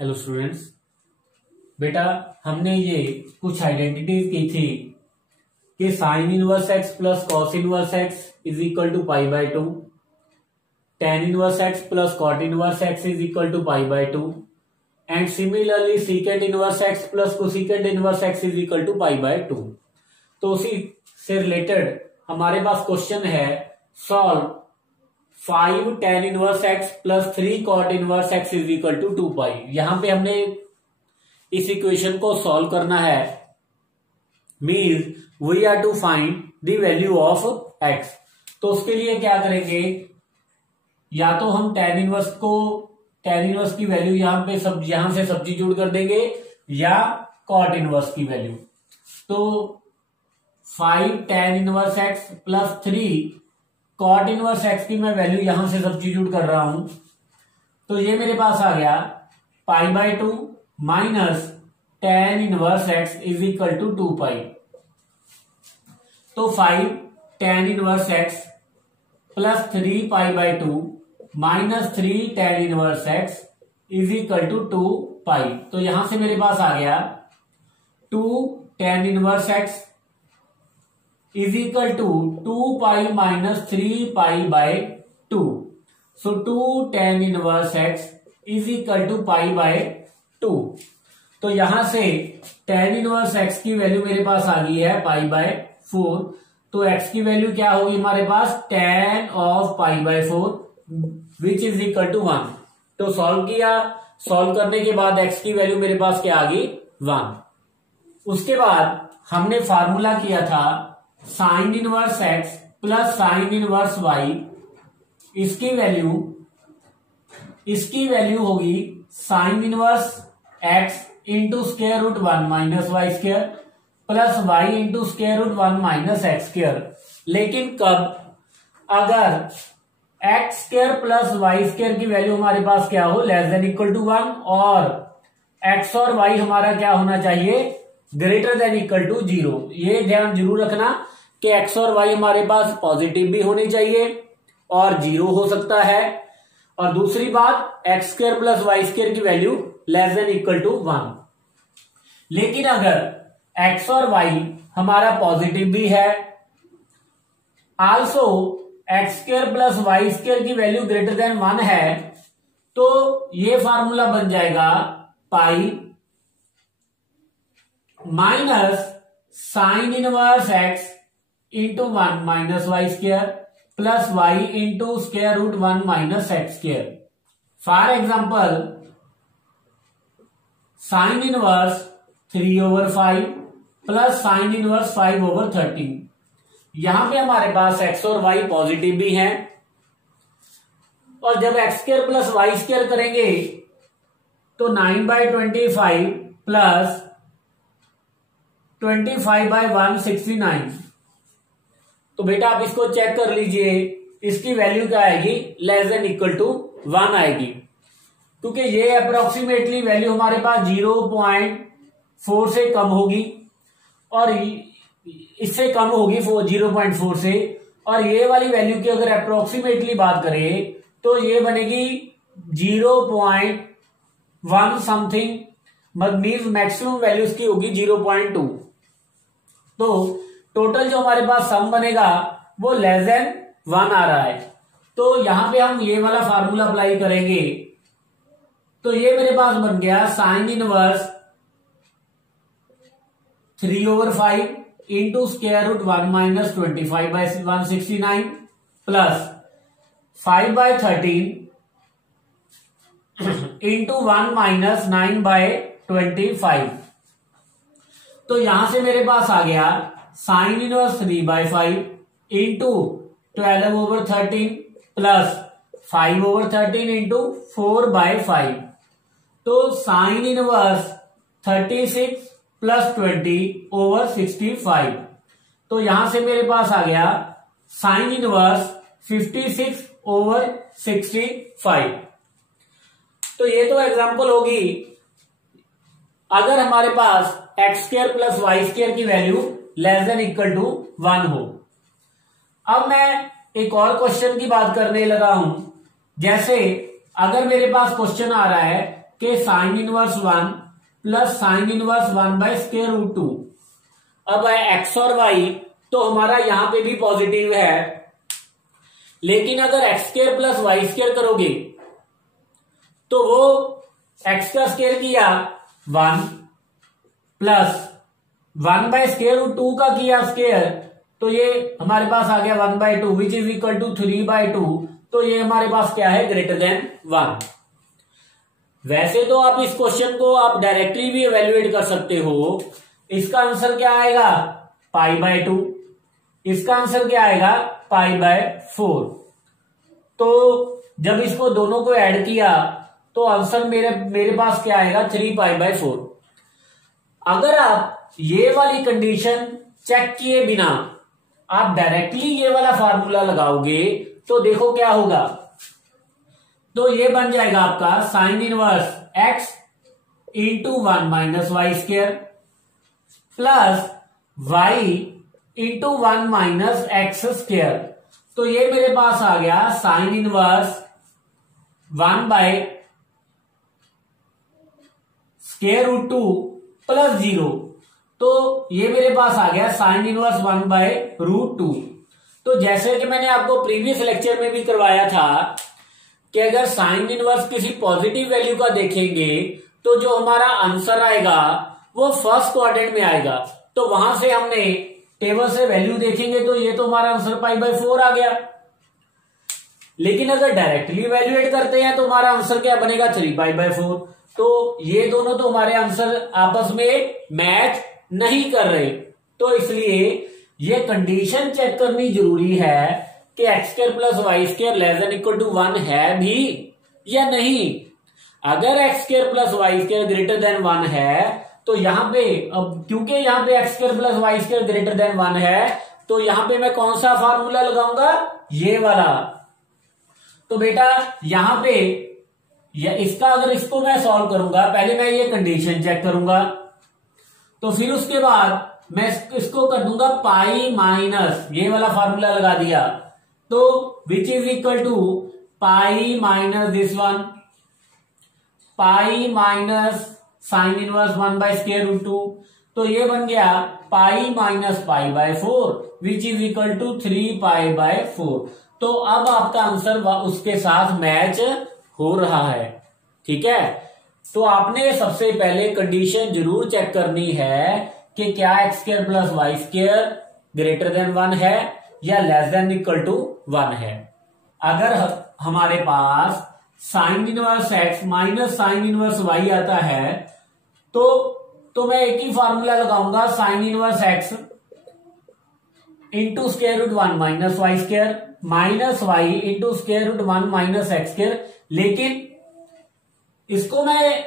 Hello students, बेटा हमने ये कुछ आइडेंटिटीज की थी कि sine inverse x plus cos inverse x is equal to pi by 2, tan inverse x plus cot inverse x is equal to pi by 2 and similarly secant inverse x plus cosecant inverse x is equal to pi by 2। तो उसी से related हमारे पास question है, solve 5 tan inverse x plus 3 cot inverse x is equal to 2 pi. यहां पे हमने इस इक्वेशन को सॉल्व करना है, means we are to find the value of x. तो उसके लिए क्या करेंगे, या तो हम tan इनवर्स की वैल्यू यहां से सब्स्टिट्यूट कर देंगे या cot इनवर्स की वैल्यू। तो 5 tan inverse x plus 3 cot inverse x की मैं वैल्यू यहां से सब्स्टिट्यूट कर रहा हूं, तो ये मेरे पास आ गया pi by 2 minus tan inverse x is equal to 2 pi. तो 5 tan inverse x plus 3 pi by 2 minus 3 tan inverse x is equal to 2 pi. तो यहां से मेरे पास आ गया 2 tan inverse x is equal to 2 pi minus 3 pi by 2. So 2 tan inverse x is equal to pi by 2. तो यहां से tan इनवर्स x की वैल्यू मेरे पास आ गई है पाई बाय 4। तो x की वैल्यू क्या होगी हमारे पास, tan of pi by 4 which is equal to 1। तो सॉल्व किया, सॉल्व करने के बाद x की वैल्यू मेरे पास क्या आ गई, 1। उसके बाद हमने फार्मूला किया था sine inverse x plus sine inverse y, इसकी वैल्यू होगी sine inverse x into square root 1 minus y square plus y into square root 1 minus x square. लेकिन कब, अगर x square plus y square की value हमारे पास क्या हो, लेस देन इक्वल टू 1, और एक्स और वाई हमारा क्या होना चाहिए, ग्रेटर देन इक्वल टू 0। ये ध्यान जरूर रखना कि एक्स और वाई हमारे पास पॉजिटिव भी होने चाहिए और 0 हो सकता है। और दूसरी बात, x square plus y square की value less than equal to 1। लेकिन अगर एक्स और वाई हमारा पॉजिटिव भी है, also x square plus y square की वैल्यू ग्रेटर देन 1 है, तो ये फार्मूला बन जाएगा pi minus sine inverse x into 1 minus y square plus y into square root 1 minus x square. For example, sine inverse 3/5 प्लस sine inverse 5/13। यहां पे हमारे पास एक्स और वाई पॉजिटिव भी हैं, और जब x square plus y square करेंगे तो 9/25 प्लस 25/169। तो बेटा आप इसको चेक कर लीजिए, इसकी वैल्यू क्या आएगी, लेस देन इक्वल टू 1 आएगी, क्योंकि ये अप्रोक्सीमेटली वैल्यू हमारे पास 0.4 से कम होगी और इससे कम होगी 0.4 से, और ये वाली वैल्यू की अगर अप्रोक्सीमेटली बात करें तो ये बनेगी 0.1 समथिंग, मीन्स मैक्सिमम वैल्यू इसकी होगी 0.2। तो टोटल जो हमारे पास सम बनेगा वो लेस देन 1 आ रहा है। तो यहां पे हम ये वाला फार्मूला अप्लाई करेंगे, तो ये मेरे पास बन गया sine inverse 3/5 into square root 1 minus 25/169 plus 5/13 into 1 minus 9/25। तो यहां से मेरे पास आ गया sine inverse 3/5 into 12/13 plus 5/13 into 4/5। तो साइन इनवर्स 36 प्लस 20/65। तो यहां से मेरे पास आ गया साइन इनवर्स 56/65। तो ये तो एग्जांपल होगी अगर हमारे पास x square plus y square की value less than equal to 1 हो। अब मैं एक और क्वेश्चन की बात करने लगा हूं, जैसे अगर मेरे पास क्वेश्चन आ रहा है के sine inverse 1 plus sine inverse 1 by square root 2। अब है एक्स और वाई, तो हमारा यहां पे भी पॉजिटिव है, लेकिन अगर x square plus y square करोगे तो वो एक्स का स्क्वायर किया 1 प्लस 1 बाय स्क्वायर रूट 2 का किया स्क्वायर, तो ये हमारे पास आ गया 1 by 2 which is equal to 3 by 2। तो ये हमारे पास क्या है, ग्रेटर देन 1। वैसे तो आप इस क्वेश्चन को आप डायरेक्टली भी इवेल्युएट कर सकते हो। इसका आंसर क्या आएगा, पाई बाय 2। इसका आंसर क्या आएगा, पाई बाय 4। तो जब इसको दोनों को ऐड किया तो आंसर मेरे पास क्या आएगा, 3 पाई बाय 4। अगर आप ये वाली कंडीशन चेक किए बिना आप डायरेक्टली ये वाला फार्मूला लगाओगे तो देखो क्या होगा। तो ये बन जाएगा आपका sine inverse x into 1 minus y square plus y into 1 minus x square. तो ये मेरे पास आ गया sine inverse 1 by square root 2 plus 0। तो ये मेरे पास आ गया साइन इनवर्स 1 बाय रूट 2। तो जैसे कि मैंने आपको प्रीवियस लेक्चर में भी करवाया था कि अगर साइन इनवर्स किसी पॉजिटिव वैल्यू का देखेंगे तो जो हमारा आंसर आएगा वो फर्स्ट क्वाड्रेंट में आएगा। तो वहां से हमने टेबल से वैल्यू देखेंगे तो ये तो हमारा आंसर पाई बाय 4 आ गया। लेकिन अगर डायरेक्टली वैल्यूएट करते हैं तो हमारा आंसर क्या बनेगा, 3 पाई बाय 4। तो ये दोनों तो हमारे आंसर आपस में मैच नहीं कर रहे। तो इसलिए ये कंडीशन चेक करनी जरूरी है कि x square plus y square less than equal to 1 है भी या नहीं। अगर x square plus y square greater than 1 है तो यहां पे, अब क्योंकि यहां पे x square plus y square greater than 1 है तो यहां पे मैं कौन सा फार्मूला लगाऊंगा, ये वाला। तो बेटा यहां पे इसका अगर इसको मैं सॉल्व करूंगा, पहले मैं ये कंडीशन चेक करूंगा, तो फिर उसके बाद मैं इसको कर दूंगा पाई माइनस, ये वाला फार्मूला लगा दिया, तो which is equal to pi minus this one, pi minus sine inverse 1 by square root 2। तो ये बन गया pi minus pi by 4 which is equal to 3 pi by 4। तो अब आपका आंसर उसके साथ मैच हो रहा है, ठीक है। तो आपने सबसे पहले कंडीशन जरूर चेक करनी है कि क्या x square plus y square greater than 1 है या लेस देन इक्वल टू 1 है। अगर हमारे पास sine inverse x minus sine inverse y आता है तो मैं एक ही फार्मूला लगाऊंगा, sine inverse x into square root 1 minus y square minus y into square root 1 minus x square. लेकिन इसको मैं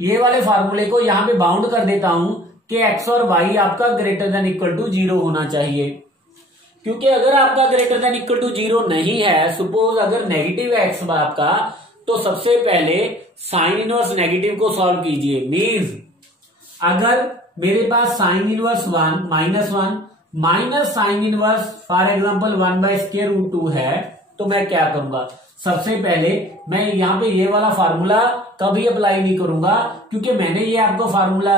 ये वाले फार्मूले को यहां पे बाउंड कर देता हूं कि एक्स और वाई आपका ग्रेटर देन इक्वल टू 0 होना चाहिए। क्योंकि अगर आपका ग्रेटर देन इक्वल टू 0 नहीं है, सपोज अगर नेगेटिव है एक्स आपका, तो सबसे पहले साइन इनवर्स नेगेटिव को सॉल्व कीजिए। मीन्स अगर मेरे पास sine inverse 1 minus sine inverse for example 1 by square root 2 है, तो मैं क्या करूंगा, सबसे पहले मैं यहां पे ये वाला फार्मूला कभी अप्लाई नहीं करूंगा, क्योंकि मैंने ये आपको फार्मूला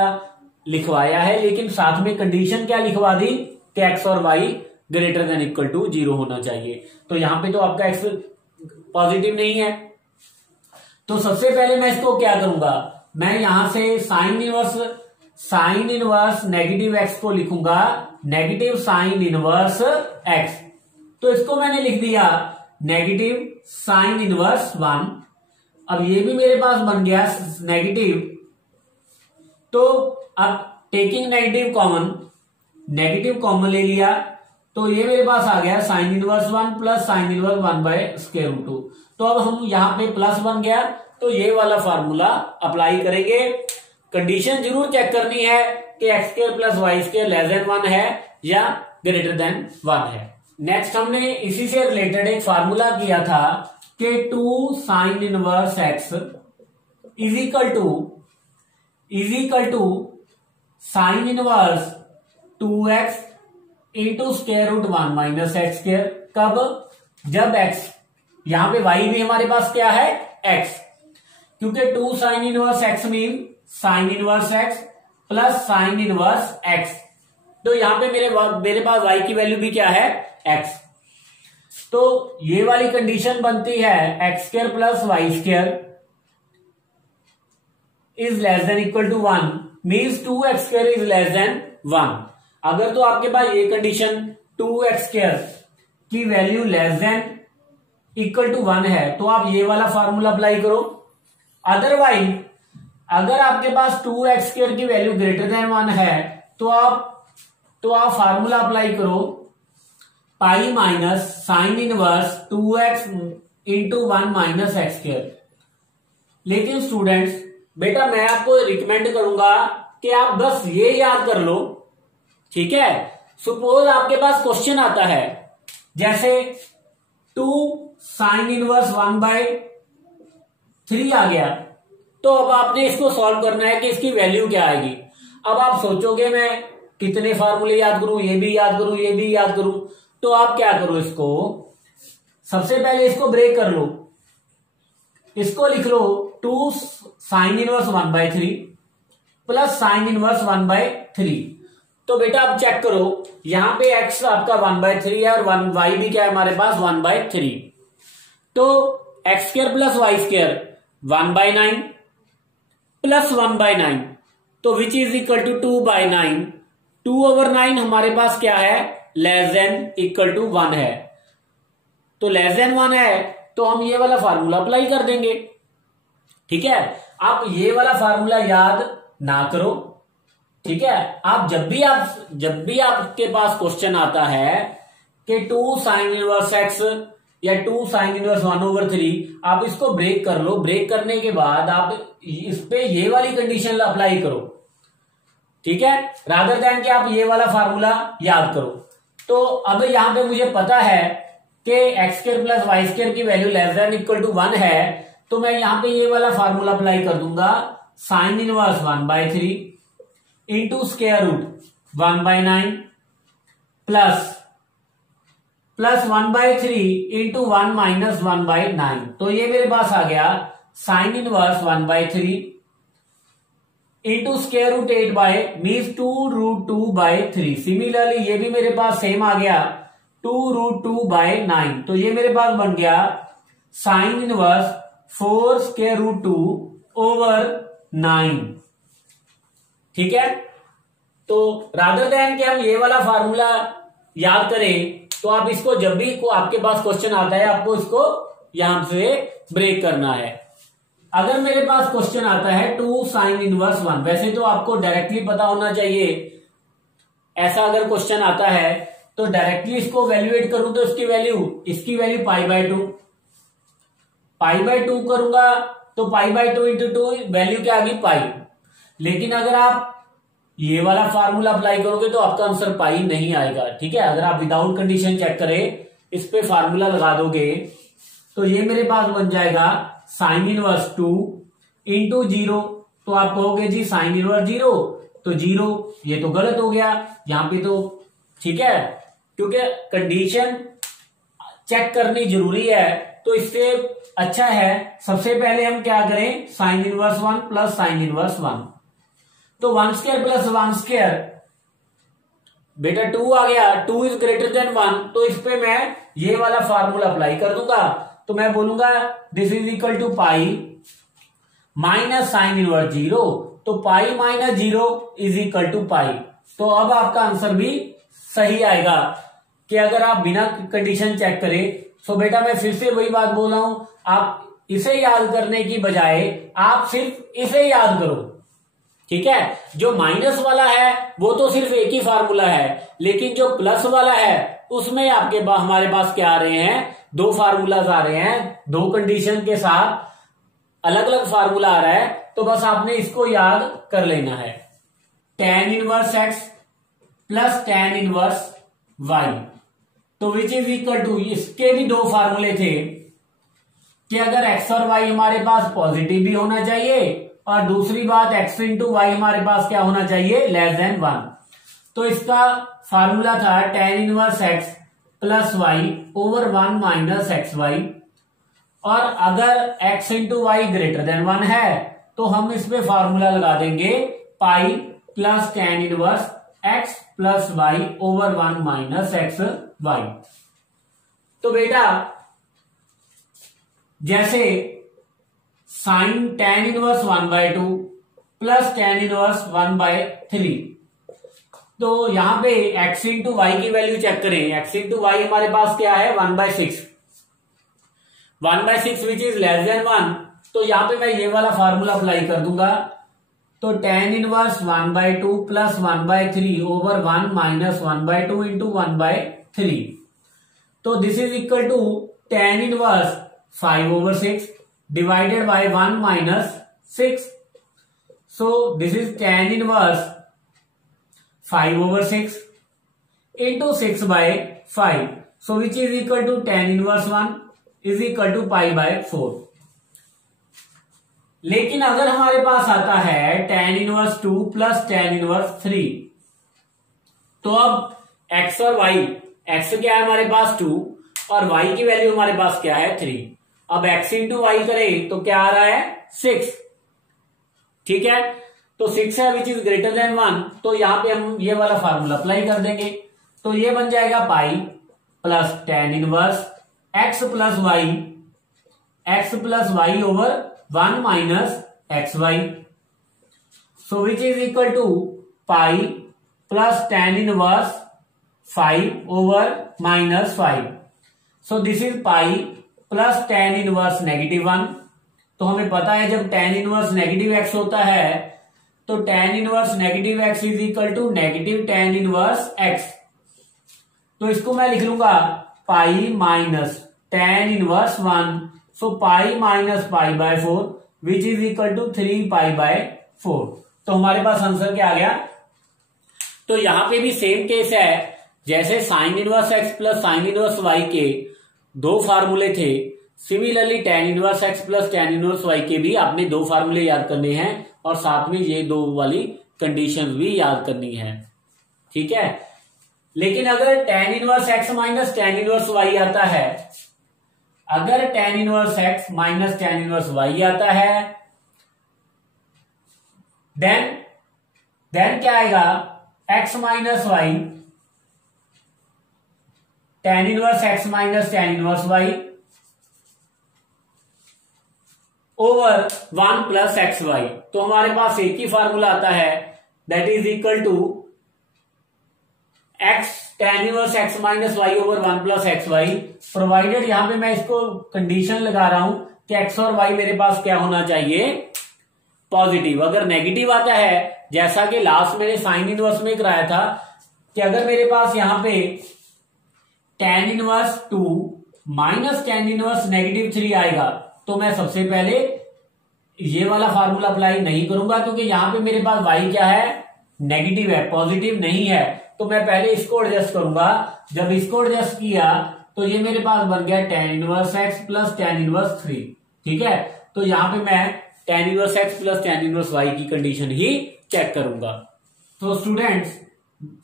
लिखवाया है, लेकिन साथ में कंडीशन क्या लिखवा दी कि एक्स और y greater than equal to 0 होना चाहिए। तो यहां पे तो आपका एक्स पॉजिटिव नहीं है, तो सबसे पहले मैं इसको क्या करूंगा, मैं यहां से साइन इनवर्स नेगेटिव एक्स को लिखूंगा नेगेटिव साइन इनवर्स एक्स। तो इसको मैंने लिख दिया नेगेटिव साइन इनवर्स 1। अब ये भी मेरे पास बन गया नेगेटिव, तो अब टेकिंग नेगेटिव कॉमन ले लिया, तो ये मेरे पास आ गया sine inverse 1 plus sine inverse 1 by square root 2। तो अब हम यहां पे प्लस बन गया, तो ये वाला फार्मूला अप्लाई करेंगे। कंडीशन जरूर चेक करनी है कि x square plus y square less than 1 है या ग्रेटर देन 1 है। नेक्स्ट हमने इसी से रिलेटेड एक फार्मूला किया था कि 2 sine inverse x is equal to sine inverse 2x into square root 1 minus x square. कब, जब x, यहां पे y भी हमारे पास क्या है, x, क्योंकि 2 sine inverse x mean sine inverse x plus sine inverse x. तो यहां पे मेरे पास y की वैल्यू भी क्या है, x। तो ये वाली कंडीशन बनती है x square plus y square is less than equal to 1 means 2x square is less than 1। अगर तो आपके पास ये कंडीशन 2x स्क्वायर की value less than equal to 1 है तो आप ये वाला फार्मूला अप्लाई करो। अदरवाइज अगर आपके पास 2x स्क्वायर की वैल्यू ग्रेटर देन 1 है तो आप फार्मूला अप्लाई करो पाई minus sine inverse 2x into 1 minus x square. लेकिन स्टूडेंट्स बेटा मैं आपको रिकमेंड करूंगा कि आप बस ये याद कर लो, ठीक है। सपोज आपके पास क्वेश्चन आता है जैसे 2 साइन इनवर्स 1/3 आ गया, तो अब आपने इसको सॉल्व करना है कि इसकी वैल्यू क्या आएगी। अब आप सोचोगे मैं कितने फार्मूले याद करूं, ये भी याद करूं, ये भी याद करूं, तो आप क्या करो, इसको सबसे पहले इसको ब्रेक कर लो, इसको लिख लो 2 sine inverse 1/3 plus sine inverse 1/3। तो बेटा आप चेक करो यहां पे x आपका 1/3 है और y भी क्या है हमारे पास 1/3। तो x square plus y square 1/9 plus 1/9 तो विच इज इक्वल टू 2/9। 2/9 हमारे पास क्या है, लेस देन इक्वल टू 1 है। तो लेस देन 1 है तो हम ये वाला फार्मूला अप्लाई कर देंगे, ठीक है। आप ये वाला फार्मूला याद ना करो, ठीक है। आप जब भी आपके पास क्वेश्चन आता है कि 2 साइन इनवर्स एक्स या 2 साइन इनवर्स 1/3, आप इसको ब्रेक कर लो। ब्रेक करने के बाद आप इस पे ये वाली कंडीशन अप्लाई करो, ठीक है, रादर देन कि आप ये वाला फार्मूला याद करो। तो अब यहां पे मुझे पता है कि x square plus y square की value less than equal to 1 है, तो मैं यहां पे ये वाला फार्मूला अप्लाई कर दूंगा sine inverse 1/3 into square root 1/9 plus 1/3 into 1 minus 1/9। तो ये मेरे पास आ गया sine inverse 1/3 into square root 8 means 2√2/3। Similarly ये भी मेरे पास सेम आ गया 2√2/9। तो ये मेरे पास बन गया साइन इनवर्स 4 स्क्वायर रूट 2/9, ठीक है। तो रादर देन कि हम ये वाला फार्मूला याद करें, तो आप इसको जब भी आपके पास क्वेश्चन आता है आपको इसको यहां से ब्रेक करना है। अगर मेरे पास क्वेश्चन आता है 2 साइन इनवर्स 1, वैसे तो आपको डायरेक्टली पता होना चाहिए, ऐसा अगर क्वेश्चन आता है तो डायरेक्टली इसको वैल्यूएट करूं तो इसकी वैल्यू पाई/2 करूंगा तो पाई/2 इंटू 2 वैल्यू क्या आ गई पाई। लेकिन अगर आप ये वाला फार्मूला अप्लाई करोगे तो आपका आंसर पाई नहीं आएगा, ठीक है। अगर आप विदाउट कंडीशन चेक करें, इस पे फार्मूला लगा दोगे तो ये मेरे पास बन जाएगा साइन इनवर्स 2 इंटू 0। तो आप कहोगे जी साइन इनवर्स 0 तो 0, ये तो गलत हो गया यहां पे तो, ठीक है, क्योंकि कंडीशन चेक करनी जरूरी है। तो इससे अच्छा है सबसे पहले हम क्या करें, sign inverse 1 plus sine inverse 1। तो 1 स्क्वायर प्लस 1 स्क्वायर बेटा 2 आ गया, 2 इज ग्रेटर देन 1। तो इस पे मैं ये वाला फार्मूला अप्लाई कर दूंगा। तो मैं बोलूंगा this is equal to pi minus sine inverse 0। तो pi minus 0 is equal to pi. तो अब आपका आंसर भी सही आएगा कि अगर आप बिना कंडीशन चेक करें। सो बेटा मैं फिर से वही बात बोल रहा हूं, आप इसे याद करने की बजाय आप सिर्फ इसे याद करो, ठीक है। जो माइनस वाला है वो तो सिर्फ एक ही फार्मूला है, लेकिन जो प्लस वाला है उसमें हमारे पास क्या आ रहे हैं, 2 फार्मूलाज आ रहे हैं, 2 कंडीशन के साथ अलग अलग फार्मूला आ रहा है। तो बस आपने इसको याद कर लेना है, tan inverse x plus tan inverse y। तो विच इज इक्वल टू, इसके भी 2 फार्मूले थे कि अगर x और y हमारे पास पॉजिटिव भी होना चाहिए और दूसरी बात x इंटू वाई हमारे पास क्या होना चाहिए, लेस देन 1। तो इसका फार्मूला था tan inverse x plus y over 1 minus xy। और अगर x into y greater than 1 है तो हम इस पे फॉर्मूला लगा देंगे pi plus tan inverse x plus y over 1 minus x y. तो बेटा जैसे sine tan inverse 1/2 plus tan inverse 1/3, तो यहां पे x इंटू वाई की वैल्यू चेक करें। x इंटू वाई हमारे पास क्या है 1/6, 1/6 विच इज लेस देन 1। तो यहां पे मैं ये वाला फार्मूला अप्लाई कर दूंगा। तो tan inverse 1/2 plus 1/3 over 1 minus 1/2 into 1/3। तो this is equal to tan inverse 5/6 divided by 1 minus 6। So this is tan inverse 5/6 into 6/5, so which is equal to tan inverse 1 is equal to pi/4। लेकिन अगर हमारे पास आता है tan inverse 2 plus tan inverse 3, तो अब x और y, x क्या है हमारे पास 2 और y की वैल्यू हमारे पास क्या है 3। अब x इंटू वाई करें तो क्या आ रहा है 6, ठीक है। तो 6 है विच इज ग्रेटर देन 1, तो यहां पे हम ये वाला फार्मूला अप्लाई कर देंगे। तो ये बन जाएगा pi plus tan inverse x plus y over 1 minus x y. So which is equal to pi plus tan inverse 5 over minus 5। So this is pi plus tan inverse -1। तो हमें पता है जब टेन इनवर्स नेगेटिव x होता है तो tan inverse negative x is equal to negative tan inverse x। तो इसको मैं लिख लूंगा pi minus tan inverse 1, so pi minus पाई/4 विच इज इक्वल टू 3 पाई/4। तो हमारे पास आंसर क्या आ गया। तो यहां पे भी सेम केस है, जैसे sine inverse x plus sine inverse y के दो फार्मूले थे, similarly ten inverse x plus tan inverse y के भी आपने दो फार्मूले याद करने हैं और साथ में ये दो वाली कंडीशन भी याद करनी है, ठीक है। लेकिन अगर tan inverse x minus tan inverse y आता है, अगर tan inverse x minus tan inverse y आता है, देन क्या आएगा x minus y, tan inverse x minus tan inverse y over 1 plus x y. तो हमारे पास एक ही फार्मूला आता है, that is equal to x tan inverse x minus y over 1 plus x y, provided यहां पे मैं इसको कंडीशन लगा रहा हूं कि x और y मेरे पास क्या होना चाहिए पॉजिटिव। अगर नेगेटिव आता है, जैसा कि लास्ट मैंने साइन इनवर्स में कराया था कि अगर मेरे पास यहां पे tan inverse 2 minus tan inverse -3 आएगा, तो मैं सबसे पहले ये वाला फार्मूला अप्लाई नहीं करूंगा, क्योंकि यहां पे मेरे पास y क्या है नेगेटिव है, पॉजिटिव नहीं है। तो मैं पहले इसको एडजस्ट करूंगा। जब इसको एडजस्ट किया तो ये मेरे पास बन गया ten inverse x plus tan inverse 3, ठीक है। तो यहां पे मैं ten inverse x plus tan inverse y की कंडीशन ही चेक करूंगा। तो स्टूडेंट्स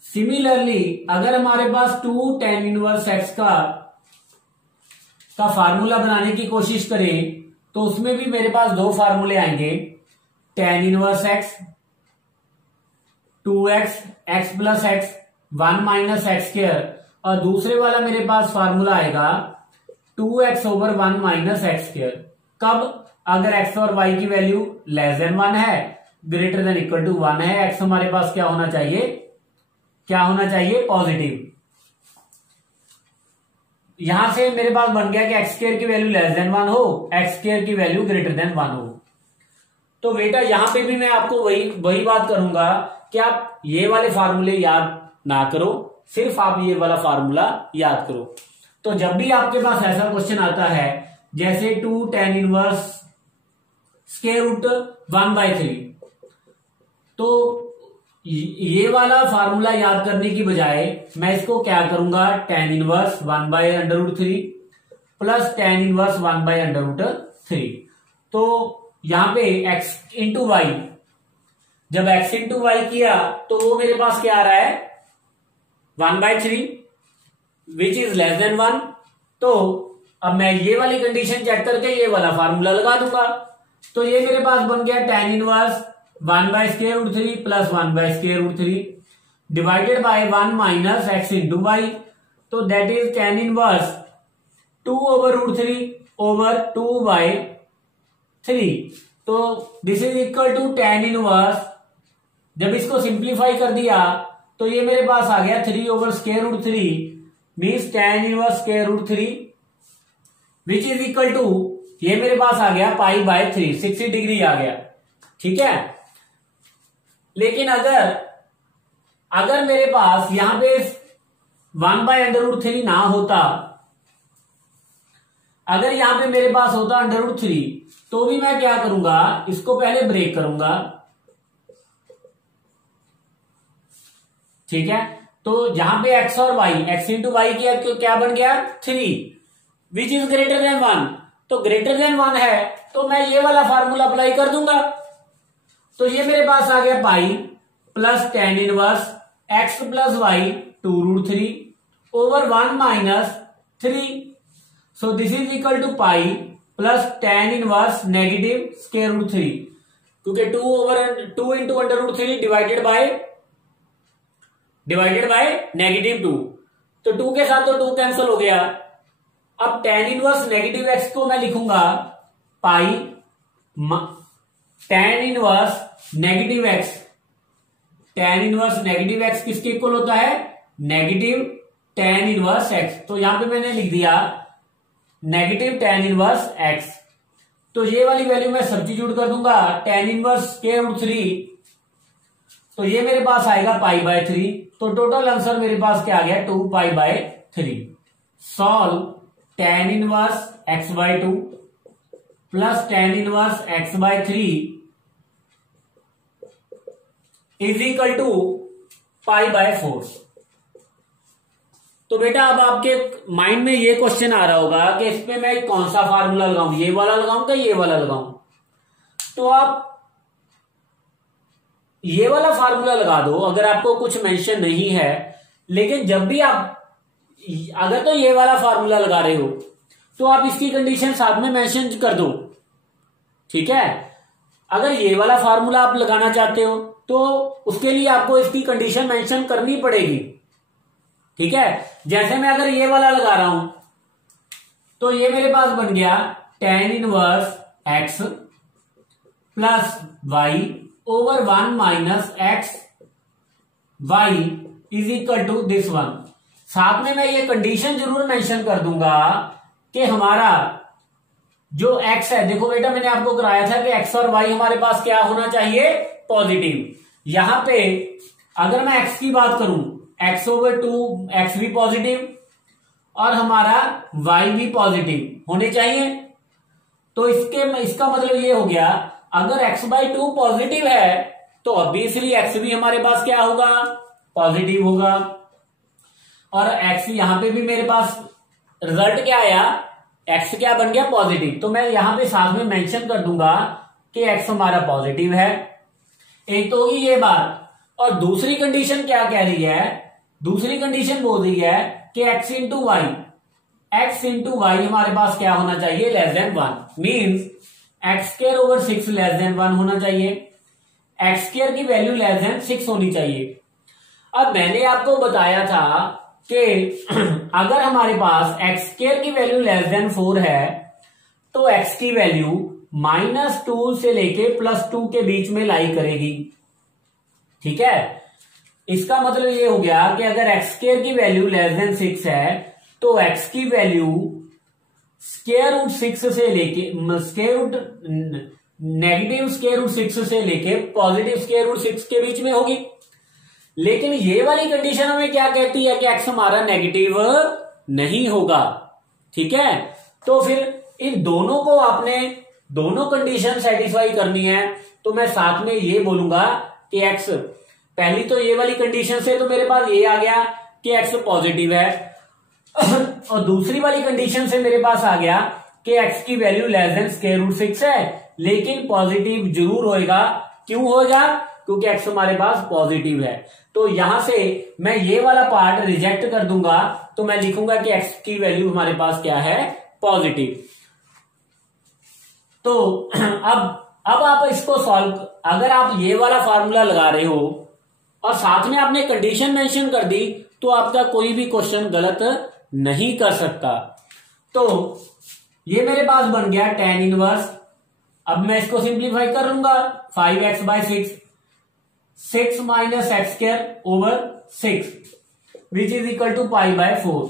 सिमिलरली अगर हमारे पास 2 टेन इनवर्स x का फार्मूला बनाने की कोशिश करें तो उसमें भी मेरे पास दो फार्मूले आएंगे, ten inverse x 2x x plus x 1 minus x square, और दूसरे वाला मेरे पास फार्मूला आएगा 2x over 1 minus x square. कब? अगर x और y की वैल्यू लेस देन 1 है, ग्रेटर देन इक्वल टू 1 है, x हमारे पास क्या होना चाहिए पॉजिटिव। यहां से मेरे पास बन गया कि एक्स स्क्वायर की वैल्यू लेस देन 1 हो, एक्स स्क्वायर की वैल्यू ग्रेटर देन 1 हो। तो बेटा यहां पे भी मैं आपको वही बात करूंगा कि आप ये वाले फार्मूले याद ना करो, सिर्फ आप ये वाला फार्मूला याद करो। तो जब भी आपके पास ऐसा क्वेश्चन आता है जैसे 2 टेन इनवर्स स्क्वायर रूट 1/3, तो ये वाला फार्मूला याद करने की बजाय मैं इसको क्या करूंगा, tan inverse 1/√3 plus tan inverse 1/√3। तो यहां पे x इंटू वाई, जब x इंटू वाई किया तो वो मेरे पास क्या आ रहा है 1/3 विच इज लेस देन 1। तो अब मैं ये वाली कंडीशन चेक करके ये वाला फार्मूला लगा दूंगा। तो ये मेरे पास बन गया tan inverse 1/√3 plus 1/√3 divided by 1 minus x into y. तो that is tan inverse 2/√3 over 2/3। तो this is equal to tan inverse, जब इसको सिंप्लीफाई कर दिया तो ये मेरे पास आ गया 3/√3 means tan inverse √3 which is equal to ये मेरे पास आ गया π/3, 60 डिग्री आ गया। ठीक है, लेकिन अगर मेरे पास यहां पे 1/√3 ना होता, अगर यहां पे मेरे पास होता √3 तो भी मैं क्या करूंगा, इसको पहले ब्रेक करूंगा। ठीक है, तो जहां पे x और y, x इंटू वाई किया तो क्या बन गया 3 विच इज ग्रेटर देन 1। तो ग्रेटर देन 1 है तो मैं ये वाला फार्मूला अप्लाई कर दूंगा। तो ये मेरे पास आ गया pi plus tan inverse x plus y 2√3 over 1 minus 3। So this is equal to pi plus tan inverse -√3, क्योंकि 2 इंटू √3 डिवाइडेड बाय -2। तो 2 के साथ तो 2 कैंसिल हो गया। अब tan इनवर्स -x को मैं लिखूंगा पाई tan inverse -x। tan inverse -x किसके इक्वल होता है, नेगेटिव tan इनवर्स x। तो यहां पे मैंने लिख दिया नेगेटिव tan इनवर्स x। तो ये वाली वैल्यू मैं सब्स्टिट्यूट कर दूंगा tan इनवर्स √3, तो ये मेरे पास आएगा π/3। तो टोटल आंसर मेरे पास क्या आ गया 2π/3। Solve tan inverse x/2 plus tan inverse x/3 is equal to π/4। तो बेटा अब आपके माइंड में ये क्वेश्चन आ रहा होगा कि इस पे मैं कौन सा फार्मूला लगाऊं, ये वाला लगाऊं कि ये वाला लगाऊं। तो आप ये वाला फार्मूला लगा दो अगर आपको कुछ मेंशन नहीं है, लेकिन जब भी आप अगर तो ये वाला फार्मूला लगा रहे हो तो आप इसकी कंडीशन साथ में मेंशन कर दो। ठीक है, अगर ये वाला फार्मूला आप लगाना चाहते हो तो उसके लिए आपको इसकी कंडीशन मेंशन करनी पड़ेगी। ठीक है, जैसे मैं अगर ये वाला लगा रहा हूं तो ये मेरे पास बन गया tan inverse x plus y over 1 minus x y is equal to this one. साथ में मैं ये कंडीशन जरूर मेंशन कर दूंगा कि हमारा जो x है, देखो बेटा मैंने आपको कराया था कि x और y हमारे पास क्या होना चाहिए, पॉजिटिव। यहां पे अगर मैं x की बात करूं, x/2 x भी पॉजिटिव और हमारा y भी पॉजिटिव होने चाहिए। तो इसका मतलब ये हो गया अगर x/2 पॉजिटिव है तो ऑब्वियसली x भी हमारे पास क्या होगा, पॉजिटिव होगा। और x यहां पे भी मेरे पास रिजल्ट क्या आया, x क्या बन गया, पॉजिटिव। तो मैं यहां पे साथ में मेंशन कर दूंगा कि x हमारा पॉजिटिव है। एक तो होगी ये बात। और दूसरी कंडीशन क्या कह रही है, दूसरी कंडीशन बोल रही है कि x इंटू वाई हमारे पास क्या होना चाहिए, less than 1। Means x² over 6 less than 1 होना चाहिए, x² की वैल्यू लेस देन 6 होनी चाहिए। अब मैंने आपको बताया था कि अगर हमारे पास x² की वैल्यू लेस देन 4 है तो x की वैल्यू -2 से लेके +2 के बीच में लाई करेगी। ठीक है, इसका मतलब ये हो गया कि अगर x² की वैल्यू लेस देन 6 है तो x की वैल्यू √6 से लेके नेगेटिव √6 से लेके पॉजिटिव √6 के बीच में होगी। लेकिन ये वाली कंडीशन हमें क्या कहती है कि x हमारा नेगेटिव नहीं होगा। ठीक है, तो फिर इन दोनों को आपने दोनों कंडीशन सेटिस्फाई करनी है। तो मैं साथ में ये बोलूंगा कि x, पहली तो ये वाली कंडीशन से तो मेरे पास ये आ गया कि x पॉजिटिव है और दूसरी वाली कंडीशन से मेरे पास आ गया कि x की वैल्यू लेस देन √6 है लेकिन पॉजिटिव जरूर होएगा। क्यों होगा, क्योंकि x हमारे पास पॉजिटिव है। तो यहां से मैं ये वाला पार्ट रिजेक्ट कर दूंगा, तो मैं लिखूंगा कि x की वैल्यू हमारे पास क्या है, पॉजिटिव। तो अब आप इसको सॉल्व, अगर आप ये वाला फार्मूला लगा रहे हो और साथ में आपने कंडीशन मेंशन कर दी तो आपका कोई भी क्वेश्चन गलत नहीं कर सकता। तो ये मेरे पास बन गया tan इनवर्स। अब मैं इसको सिंप्लीफाई कर लूंगा, 5x/6, 6 minus x square over 6 which is equal to π/4।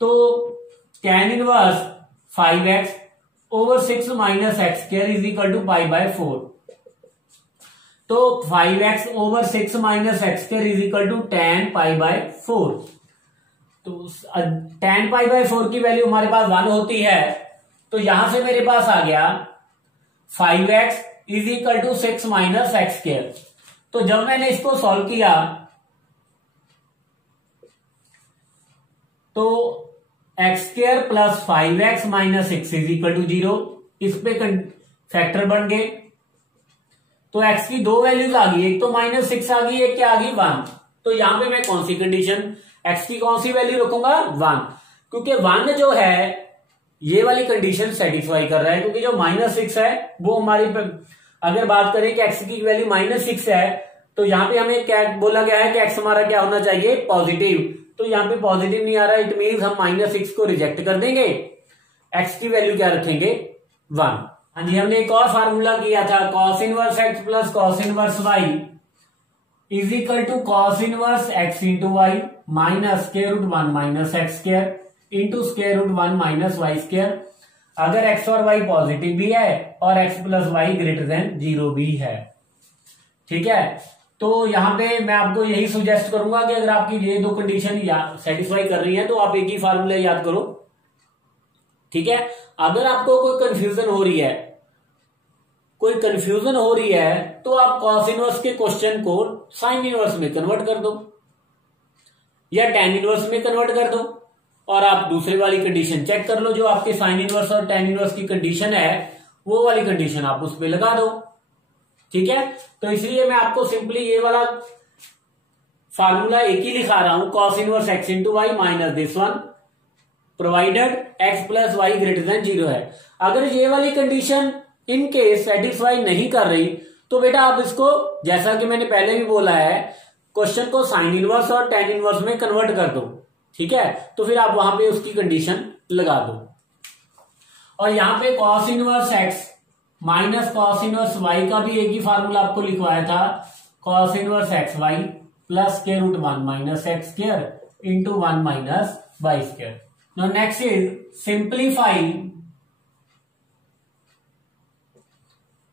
तो tan inverse 5x over 6 minus x square is equal to π/4। तो 5x over 6 minus x square is equal to tan π/4। तो tan π/4 की value हमारे पास 1 होती है, तो यहां से मेरे पास आ गया 5x is equal to 6 minus x square. तो जब मैंने इसको सॉल्व किया तो x square plus 5x minus 6 is equal to 0, इस पे फैक्टर बन गए। तो x की दो वैल्यूज आ गई, एक तो -6 आ गई, एक क्या आ गई 1। तो यहां पे मैं कौन सी कंडीशन, x की कौन सी वैल्यू रखूंगा 1, क्योंकि 1 जो है ये वाली कंडीशन सेटिस्फाई कर रहा है, क्योंकि जो -6 है वो हमारी, अगर बात करें कि x की वैल्यू -6 है तो यहां पे हमें क्या बोला गया है कि x हमारा क्या होना चाहिए, पॉजिटिव। तो यहां पे पॉजिटिव नहीं आ रहा, इट मीन्स हम -6 को रिजेक्ट कर देंगे, x की वैल्यू क्या रखेंगे 1। हाँ जी, हमने एक और फार्मूला किया था, cos inverse x plus cos inverse y is equal to cos inverse x into y minus square root 1 minus x square into square root 1 minus y square, अगर x और y पॉजिटिव भी है और x plus y greater than 0 भी है। ठीक है, तो यहां पे मैं आपको यही सुजेस्ट करूंगा कि अगर आपकी ये दो कंडीशन सेटिस्फाई कर रही है तो आप एक ही फार्मूला याद करो। ठीक है, अगर आपको कोई कंफ्यूजन हो रही है तो आप cos इनवर्स के क्वेश्चन को sin इनवर्स में कन्वर्ट कर दो या tan इनवर्स में कन्वर्ट कर दो और आप दूसरे वाली कंडीशन चेक कर लो, जो आपके sin इनवर्स और tan इनवर्स की कंडीशन है वो वाली कंडीशन आप उस पर लगा दो। ठीक है, तो इसलिए मैं आपको सिंपली ये वाला फार्मूला एक ही लिखा रहा हूं, cos inverse x into y minus this one provided x plus y greater than 0 है। अगर ये वाली कंडीशन इन केस सेटिस्फाई नहीं कर रही तो बेटा आप इसको, जैसा कि मैंने पहले भी बोला है, क्वेश्चन को साइन इनवर्स और tan इनवर्स में कन्वर्ट कर दो। ठीक है, तो फिर आप वहां पे उसकी कंडीशन लगा दो। और यहां पे cos inverse x minus cos inverse y का भी एक ही फार्मूला आपको लिखवाया था, cos inverse x y plus square root 1 minus x square into 1 minus y square. Now next is simplify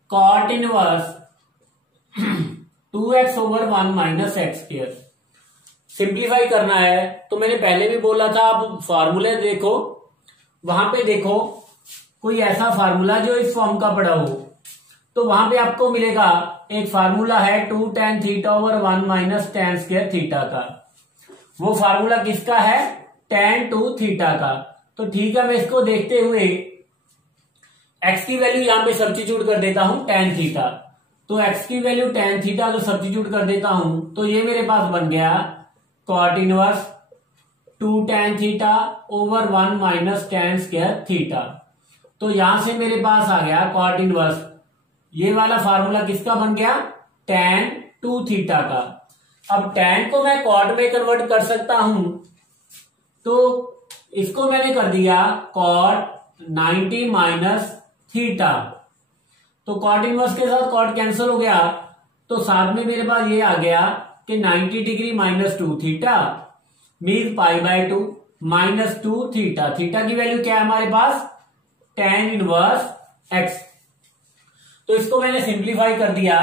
cot inverse 2x over 1 minus x square. Simplify करना है तो मैंने पहले भी बोला था, आप फॉर्मूले देखो, वहां पे देखो कोई ऐसा फार्मूला जो इस फॉर्म का पड़ा हो, तो वहां पे आपको मिलेगा एक फार्मूला है 2 tan theta over 1 minus tan square theta का। वो फार्मूला किसका है, tan 2 थीटा का। तो ठीक है, मैं इसको देखते हुए x की वैल्यू यहां पे सब्स्टिट्यूट कर देता हूं tan थीटा। तो x की वैल्यू tan थीटा को सब्स्टिट्यूट कर देता हूं तो ये मेरे पास बन गया cot inverse 2 tan theta over 1 minus tan square theta. तो यहां से मेरे पास आ गया cot इनवर्स, ये वाला फार्मूला किसका बन गया, tan 2 थीटा का। अब tan को मैं cot में कन्वर्ट कर सकता हूं, तो इसको मैंने कर दिया cot 90 माइनस थीटा। तो cot इनवर्स के साथ cot कैंसिल हो गया, तो साथ में मेरे पास ये आ गया कि 90 degree minus 2 theta mean π/2 minus 2 theta. Theta की वैल्यू क्या है हमारे पास, tan इनवर्स x। तो इसको मैंने सिंप्लीफाई कर दिया।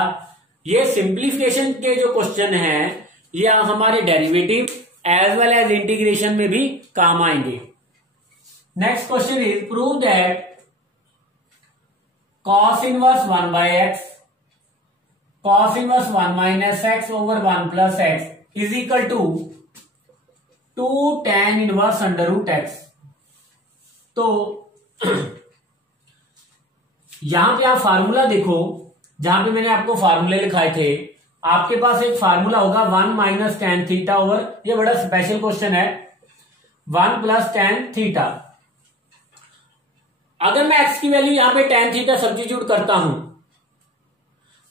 ये सिंप्लीफिकेशन के जो क्वेश्चन हैं ये हमारे derivative as well as integration में भी काम आएंगे। Next question is prove that cos inverse 1/x cos inverse 1 minus x over 1 plus x is equal to 2 tan inverse under root x। तो यहां पे आप फार्मूला देखो, जहां पे मैंने आपको फार्मूले लिखाए थे, आपके पास एक फार्मूला होगा 1 माइनस tan थीटा ओवर, ये बड़ा स्पेशल क्वेश्चन है, 1 प्लस tan थीटा। अगर मैं x की वैल्यू यहां पे tan थीटा सब्स्टिट्यूट करता हूं,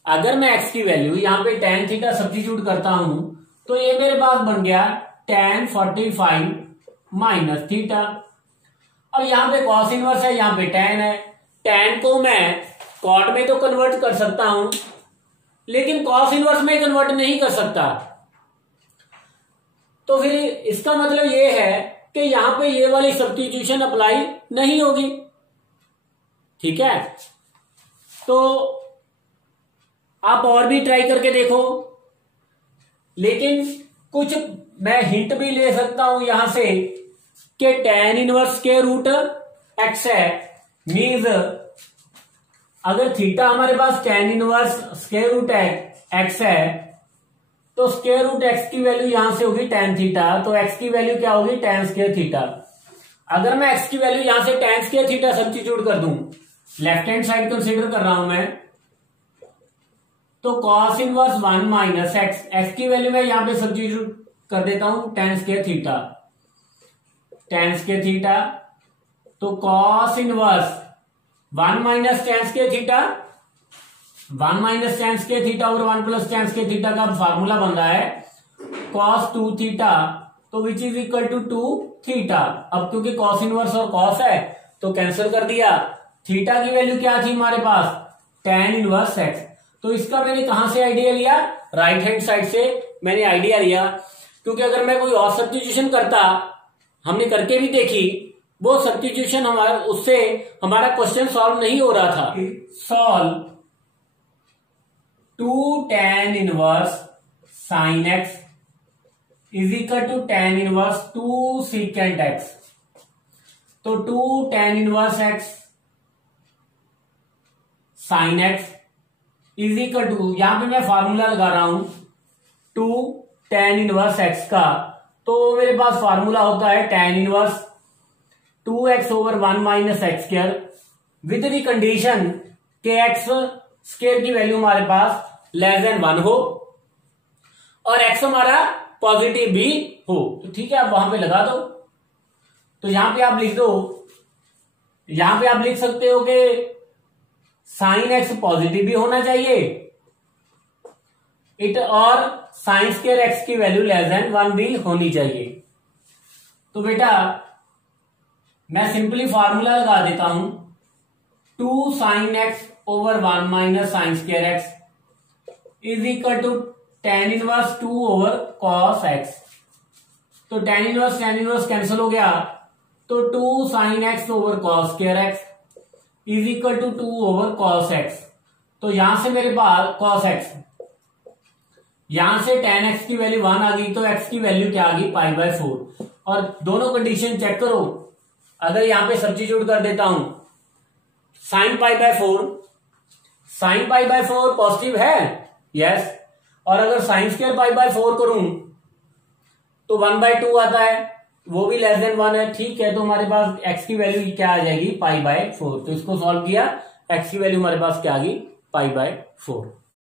अगर मैं x की वैल्यू यहां पे tan थीटा सब्स्टिट्यूट करता हूं तो ये मेरे पास बन गया tan 45 माइनस थीटा। अब यहां पे cos इनवर्स है, यहां पे tan है। tan को मैं cot में तो कन्वर्ट कर सकता हूं, लेकिन cos इनवर्स में कन्वर्ट नहीं कर सकता। तो फिर इसका मतलब ये है कि यहां पे ये वाली सब्स्टिट्यूशन अप्लाई नहीं होगी। ठीक है, तो आप और भी ट्राई करके देखो, लेकिन कुछ मैं हिंट भी ले सकता हूं यहां से कि tan inverse square root x है, मीन्स अगर थीटा हमारे पास tan inverse square root x है तो स्क्वायर रूट x की वैल्यू यहां से होगी tan थीटा, तो x की वैल्यू क्या होगी tan स्क्वायर थीटा। अगर मैं x की वैल्यू यहां से tan स्क्वायर थीटा सब्स्टिट्यूट कर दूं, लेफ्ट हैंड साइड कंसीडर कर रहा हूं मैं, तो cos इनवर्स 1 माइनस x की वैल्यू मैं यहां पे सब्स्टिट्यूट कर देता हूं tan square theta, tan square theta, तो cos inverse 1 minus tan square theta, 1 minus tan square theta और 1 प्लस tan स्क्वायर थीटा का फार्मूला बन रहा है cos 2 थीटा, तो which is equal to 2 theta. अब क्योंकि cos इनवर्स और cos है तो कैंसिल कर दिया। थीटा की वैल्यू क्या थी हमारे पास tan इनवर्स x, तो इसका मैंने कहां से आइडिया लिया, राइट हैंड साइड से मैंने आइडिया लिया, क्योंकि अगर मैं कोई और सब्स्टिट्यूशन करता, हमने करके भी देखी, वो सब्स्टिट्यूशन हमारा उससे हमारा क्वेश्चन सॉल्व नहीं हो रहा था। Solve 2 tan inverse sin x is equal to tan inverse 2 secant x, तो 2 tan inverse x sin x is equal to, यहां पे मैं फार्मूला लगा रहा हूं 2 tan इनवर्स x का, तो मेरे पास फार्मूला होता है tan inverse 2x over 1 minus x square with the condition के x स्क्वायर की वैल्यू हमारे पास लेस देन 1 हो और x हमारा पॉजिटिव भी हो। तो ठीक है, आप वहां पे लगा दो। तो यहां पे आप लिख दो, यहां पे आप लिख सकते हो कि साइन x पॉजिटिव भी होना चाहिए इट, और साइन स्क्वायर एक्स की वैल्यू लेस देन 1 भी होनी चाहिए। तो बेटा मैं सिंपली फार्मूला लगा देता हूं 2 sine x over 1 minus sine square x is equal to tan inverse 2 over cos x, तो tan इनवर्स कैंसिल हो गया, तो 2 sine x over cos square x is equal to 2 over cos x, तो यहां से मेरे पास cos x, यहां से tan x की वैल्यू 1 आ गई, तो x की वैल्यू क्या आ गई π/4। और दोनों कंडीशन चेक करो, अगर यहां पे सब्स्टिट्यूट कर देता हूं साइन π/4, साइन π/4 पॉजिटिव है, यस, और अगर साइन स्क्वायर π/4 करूं तो 1/2 आता है, वो भी लेस देन 1 है। ठीक है, तो हमारे पास x की वैल्यू क्या आ जाएगी π/4, तो इसको सॉल्व किया, x की वैल्यू हमारे पास क्या आ गई π/4।